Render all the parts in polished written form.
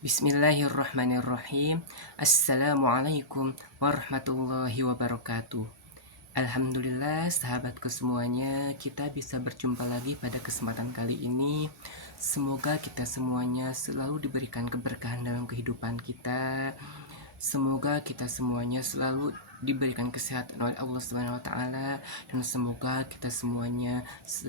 Bismillahirrahmanirrahim. Assalamualaikum warahmatullahi wabarakatuh. Alhamdulillah sahabatku semuanya, kita bisa berjumpa lagi pada kesempatan kali ini. Semoga kita semuanya selalu diberikan keberkahan dalam kehidupan kita. Semoga kita semuanya selalu diberikan kesehatan oleh Allah Subhanahu wa taala, dan semoga kita semuanya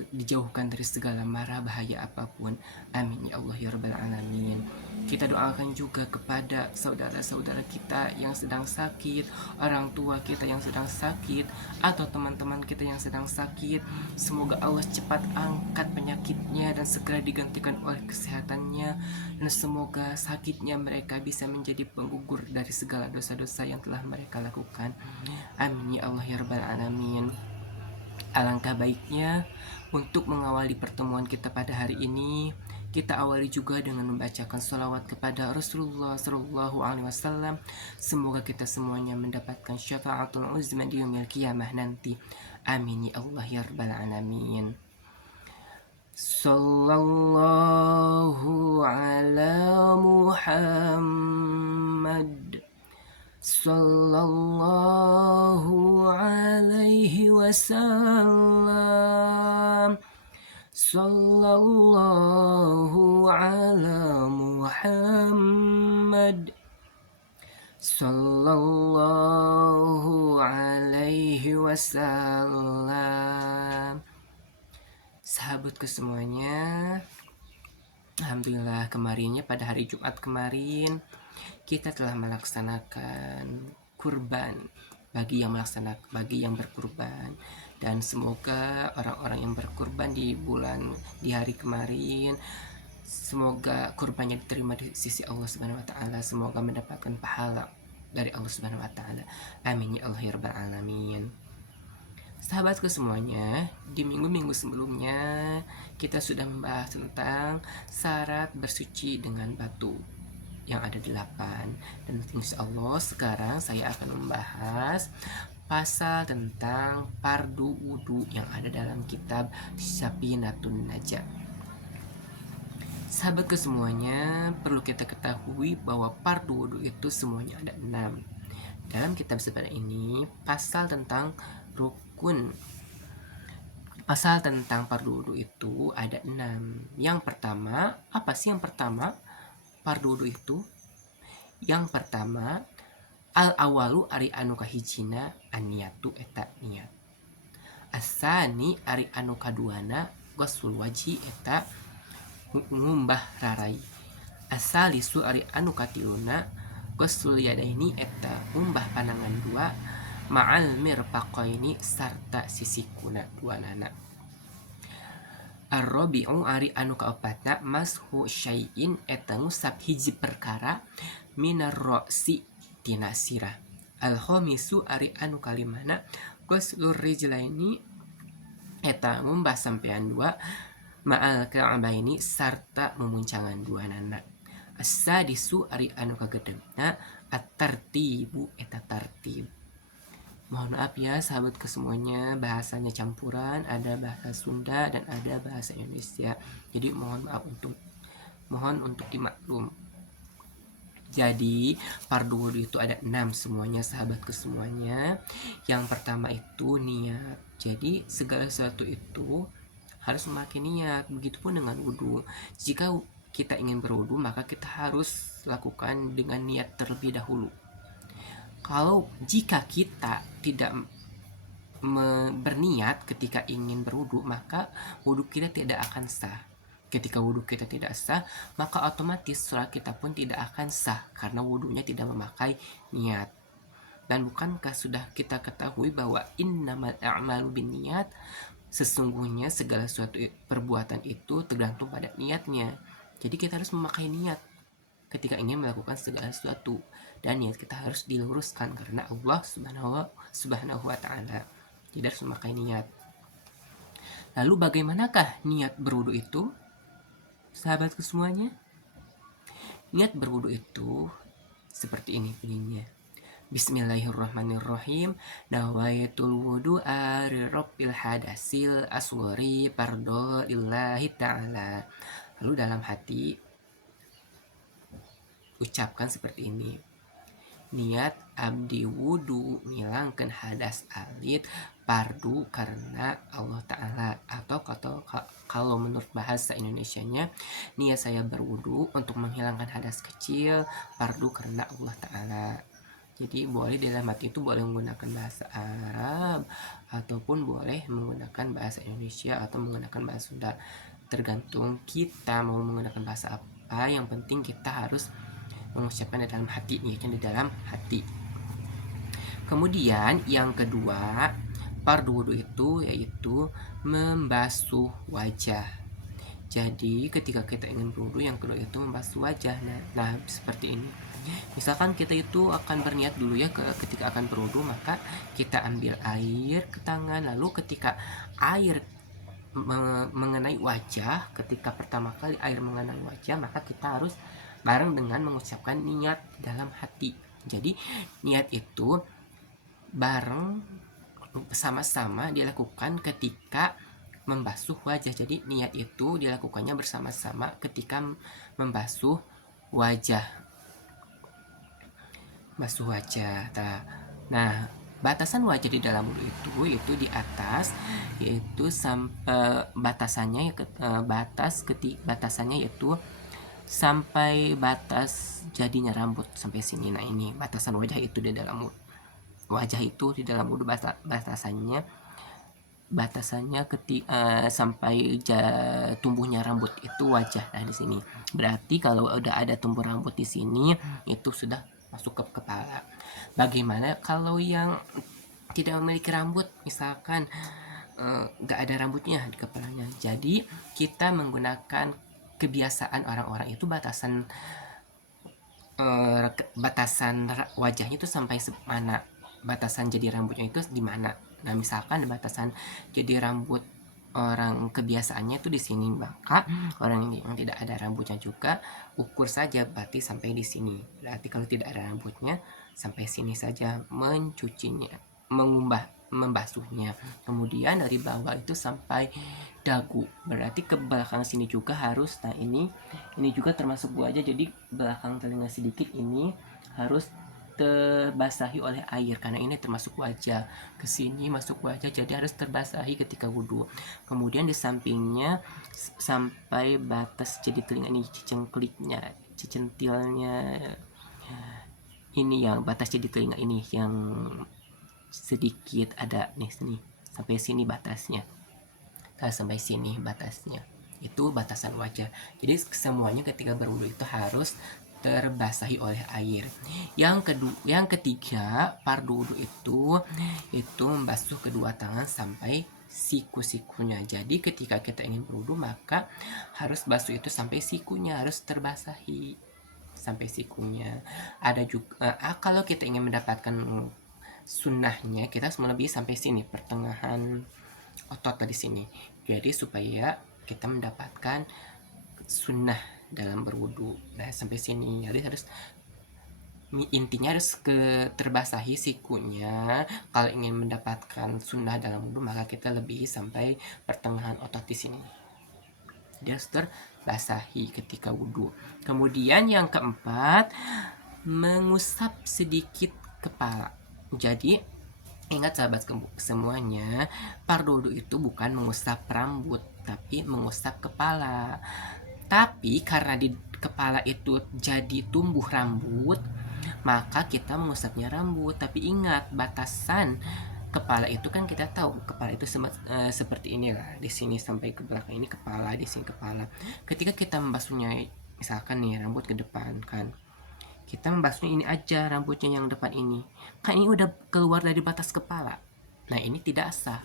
dijauhkan dari segala mara bahaya apapun. Amin ya Allah ya rabbal alamin. Kita doakan juga kepada saudara-saudara kita yang sedang sakit, orang tua kita yang sedang sakit, atau teman-teman kita yang sedang sakit. Semoga Allah cepat angkat penyakitnya dan segera digantikan oleh kesehatannya, dan semoga sakitnya mereka bisa menjadi penggugur dari segala dosa-dosa yang telah mereka lakukan. Amin ya Allah ya rabbal alamin. Alangkah baiknya untuk mengawali pertemuan kita pada hari ini, kita awali juga dengan membacakan sholawat kepada Rasulullah Shallallahu Alaihi Wasallam. Semoga kita semuanya mendapatkan syafaatul uzma di yaumil qiyamah nanti. Amin ya Allah ya rabbal alamin. Sallallahu ala Muhammad Sallallahu alaihi wasallam. Sallallahu ala Muhammad Sallallahu alaihi wasallam. Sahabatku semuanya, alhamdulillah kemarinnya pada hari Jumat kemarin kita telah melaksanakan kurban bagi yang berkurban, dan semoga orang-orang yang berkurban di hari kemarin, semoga kurbannya diterima di sisi Allah Subhanahu wa taala, semoga mendapatkan pahala dari Allah Subhanahu wa taala. Amin ya Allah ya rabbal alamin. Sahabatku semuanya, di minggu-minggu sebelumnya kita sudah membahas tentang syarat bersuci dengan batu yang ada 8, dan insya Allah sekarang saya akan membahas pasal tentang fardu wudu yang ada dalam kitab Safinatun Najah. Sahabatku semuanya, perlu kita ketahui bahwa fardu wudu itu semuanya ada 6. Dalam kitab sebenarnya ini pasal tentang fardu wudu itu ada 6. Yang pertama, apa sih yang pertama? Fardu wudu itu yang pertama, al awalu ari anu kahijina aniyatu eta niat. Asani ari anu kaduana ghuslul waji eta ngumbah rarai. Asalisu ari anu katiluna ghuslul yadaini eta ngumbah panangan dua ma'al mirfaqaini sarta sisikuna dua nana. Ar-rabi'u ari anu kaopatna mashu syai'in eta ngusap hiji perkara minar ro'si tina sirah. Al-khamisu ari anu kalimana ghuslur rijlaini eta ngumbah sampean dua ma'al ka'baini sarta memuncangan dua nana. As-sadisu ari anu kagedegna at-tartibu eta tartib. Mohon maaf ya sahabatku semuanya, bahasanya campuran, ada bahasa Sunda dan ada bahasa Indonesia. Jadi mohon untuk dimaklum. Jadi fardu wudu itu ada 6 semuanya sahabatku semuanya. Yang pertama itu niat. Jadi segala sesuatu itu harus memakai niat. Begitupun dengan wudu. Jika kita ingin berwudu, maka kita harus lakukan dengan niat terlebih dahulu. Kalau jika kita tidak berniat ketika ingin berwudu, maka wudu kita tidak akan sah. Ketika wudu kita tidak sah, maka otomatis sholat kita pun tidak akan sah karena wudunya tidak memakai niat. Dan bukankah sudah kita ketahui bahwa innamal a'malu binniyat, sesungguhnya segala suatu perbuatan itu tergantung pada niatnya. Jadi kita harus memakai niat ketika ingin melakukan segala sesuatu, dan niat kita harus diluruskan karena Allah Subhanahu wa taala. Jadi harus memakai niat. Lalu bagaimanakah niat berwudu itu? Sahabatku semuanya, niat berwudu itu seperti ini bunyinya. Bismillahirrahmanirrahim. Nawaitul wudu'a rabbil hadasil aswari fardo lillahi ta'ala. Lalu dalam hati ucapkan seperti ini. Niat abdi wudu ngilangkan hadas alit fardu karena Allah Ta'ala. Atau kalau menurut bahasa Indonesianya, niat saya berwudu untuk menghilangkan hadas kecil fardu karena Allah Ta'ala. Jadi boleh dalam hati itu boleh menggunakan bahasa Arab ataupun boleh menggunakan bahasa Indonesia atau menggunakan bahasa Sunda, tergantung kita mau menggunakan bahasa apa. Yang penting kita harus mengucapkan di dalam hati, niatnya di dalam hati. Kemudian yang kedua, fardu wudu itu yaitu membasuh wajah. Jadi ketika kita ingin berwudu, yang kedua itu membasuh wajah. Nah seperti ini. Misalkan kita itu akan berniat dulu ya ketika akan berwudu, maka kita ambil air ke tangan, lalu ketika air mengenai wajah, ketika pertama kali air mengenai wajah, maka kita harus bareng dengan mengucapkan niat dalam hati. Jadi niat itu bareng sama-sama dilakukan ketika membasuh wajah. Jadi niat itu dilakukannya bersama-sama ketika membasuh wajah. Basuh wajah. Nah, batasan wajah di dalam wudu itu di atas, yaitu batasannya batasannya yaitu sampai batas jadinya rambut sampai sini. Nah ini batasan wajah itu di dalam wudu, batasannya sampai tumbuhnya rambut itu wajah. Nah di sini berarti kalau udah ada tumbuh rambut di sini itu sudah masuk ke kepala. Bagaimana kalau yang tidak memiliki rambut, misalkan nggak ada rambutnya di kepalanya? Jadi kita menggunakan kebiasaan orang-orang itu batasan wajahnya itu sampai mana, batasan jadi rambutnya itu di mana. Nah misalkan batasan jadi rambut orang kebiasaannya itu di sini, maka orang yang tidak ada rambutnya juga ukur saja berarti sampai di sini. Berarti kalau tidak ada rambutnya sampai sini saja mencucinya, membasuhnya. Kemudian dari bawah itu sampai dagu, berarti ke belakang sini juga harus. Nah ini juga termasuk wajah, jadi belakang telinga sedikit ini harus terbasahi oleh air karena ini termasuk wajah. Kesini masuk wajah, jadi harus terbasahi ketika wudhu. Kemudian di sampingnya sampai batas jadi telinga ini, cicentilnya ini yang batas jadi telinga ini yang sedikit ada nih, sini sampai sini batasnya. Sampai sini batasnya, itu batasan wajah. Jadi semuanya ketika berwudu itu harus terbasahi oleh air. Yang ketiga, fardu wudu itu membasuh kedua tangan sampai siku-sikunya. Jadi ketika kita ingin berwudu, maka harus basuh itu sampai sikunya, harus terbasahi sampai sikunya. Ada juga kalau kita ingin mendapatkan sunnahnya, kita harus melebihi sampai sini, pertengahan otot di sini. Jadi supaya kita mendapatkan sunnah dalam berwudu. Nah sampai sini, jadi harus intinya harus terbasahi sikunya. Kalau ingin mendapatkan sunnah dalam wudu, maka kita lebih sampai pertengahan otot di sini. Dia harus terbasahi ketika wudu. Kemudian yang keempat, mengusap sedikit kepala. Jadi ingat sahabat semuanya, fardu wudu itu bukan mengusap rambut, tapi mengusap kepala. Tapi karena di kepala itu jadi tumbuh rambut, maka kita mengusapnya rambut. Tapi ingat, batasan kepala itu kan kita tahu, kepala itu seperti ini lah. Di sini sampai ke belakang ini kepala, di sini kepala. Ketika kita membasuhnya, misalkan nih rambut ke depan kan, kita membasuhnya ini aja, rambutnya yang depan ini, kan ini udah keluar dari batas kepala. Nah ini tidak sah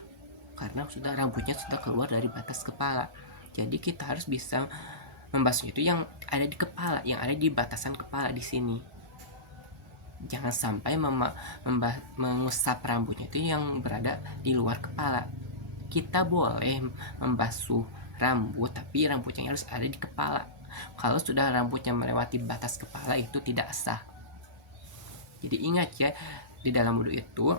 karena rambutnya sudah keluar dari batas kepala. Jadi kita harus bisa membasuh itu yang ada di kepala, yang ada di batasan kepala di sini. Jangan sampai mengusap rambutnya itu yang berada di luar kepala. Kita boleh membasuh rambut, tapi rambutnya harus ada di kepala. Kalau sudah rambutnya melewati batas kepala, itu tidak sah. Jadi ingat ya, di dalam wudu itu,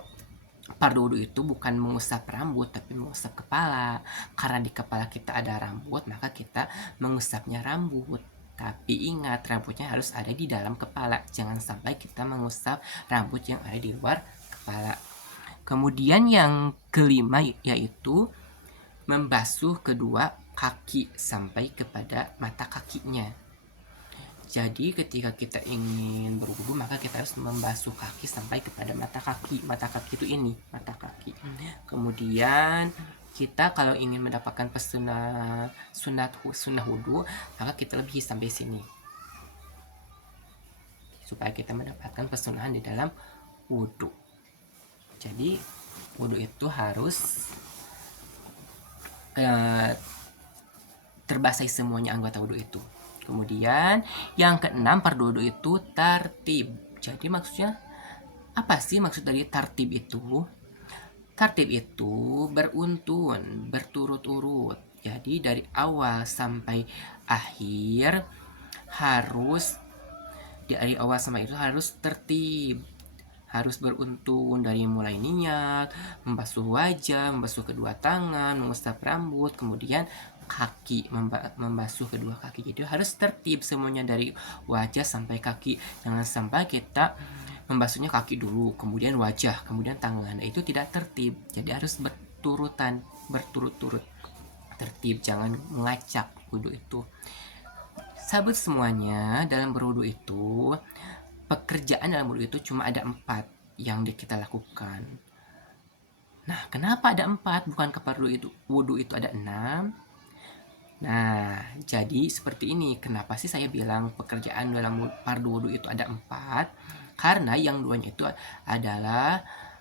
fardu wudu itu bukan mengusap rambut, tapi mengusap kepala. Karena di kepala kita ada rambut, maka kita mengusapnya rambut. Tapi ingat, rambutnya harus ada di dalam kepala. Jangan sampai kita mengusap rambut yang ada di luar kepala. Kemudian yang kelima yaitu membasuh kedua kaki sampai kepada mata kakinya. Jadi ketika kita ingin berwudu, maka kita harus membasuh kaki sampai kepada mata kaki. Mata kaki itu ini, mata kaki. Kemudian kita kalau ingin mendapatkan sunnah wudu, maka kita lebih sampai sini. Supaya kita mendapatkan pesunahan di dalam wudu. Jadi wudu itu harus terbasahi semuanya anggota wudu itu. Kemudian yang keenam, pada wudu itu tartib. Jadi maksudnya apa sih maksud dari tartib itu? Tartib itu beruntun, berturut-turut. Jadi dari awal sampai akhir harus tertib, harus beruntun dari mulai niat, membasuh wajah, membasuh kedua tangan, mengusap rambut, kemudian kaki, membasuh kedua kaki. Jadi harus tertib semuanya dari wajah sampai kaki. Jangan sampai kita membasuhnya kaki dulu, kemudian wajah, kemudian tangan. Itu tidak tertib. Jadi harus berturut-turut tertib, jangan mengacak wudu itu. Sahabat semuanya, dalam berwudu itu, pekerjaan dalam wudu itu cuma ada 4 yang kita lakukan. Nah, kenapa ada 4? Bukankah wudu itu ada 6? Nah, jadi seperti ini. Kenapa sih saya bilang pekerjaan dalam fardu wudu itu ada 4? Karena yang duanya itu adalah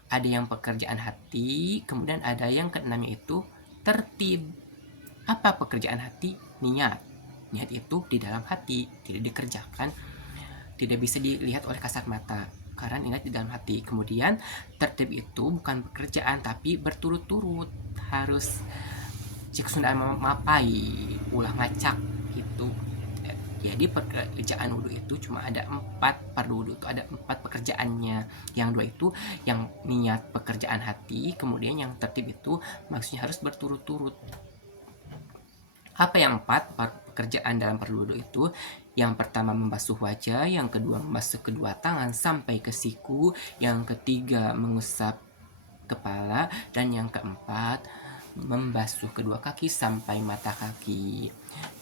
ada yang pekerjaan hati, kemudian ada yang keenamnya itu tertib. Apa pekerjaan hati? Niat. Niat itu di dalam hati, tidak dikerjakan, tidak bisa dilihat oleh kasat mata. Karena ingat di dalam hati. Kemudian tertib itu bukan pekerjaan tapi berturut-turut, harus cik Sunda mapai ulah ngacak gitu. Jadi pekerjaan wudu itu cuma ada 4. Fardu wudu itu ada 4 pekerjaannya. Yang 2 itu yang niat pekerjaan hati, kemudian yang tertib itu maksudnya harus berturut-turut. Apa yang 4 pekerjaan dalam fardu wudu itu? Yang pertama membasuh wajah, yang kedua membasuh kedua tangan sampai ke siku, yang ketiga mengusap kepala, dan yang keempat membasuh kedua kaki sampai mata kaki.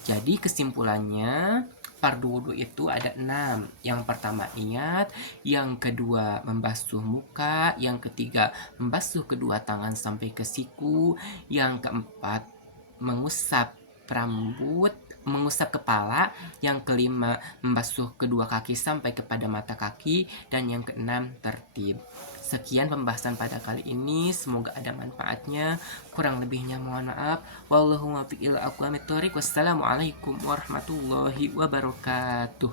Jadi kesimpulannya, fardu wudu itu ada 6. Yang pertama niat, yang kedua membasuh muka, yang ketiga membasuh kedua tangan sampai ke siku, yang keempat mengusap rambut, mengusap kepala, yang kelima membasuh kedua kaki sampai kepada mata kaki, dan yang keenam tertib. Sekian pembahasan pada kali ini, semoga ada manfaatnya. Kurang lebihnya mohon maaf. Wallahu muwaffiq ila aqwamit thoriq. Wassalamualaikum warahmatullahi wabarakatuh.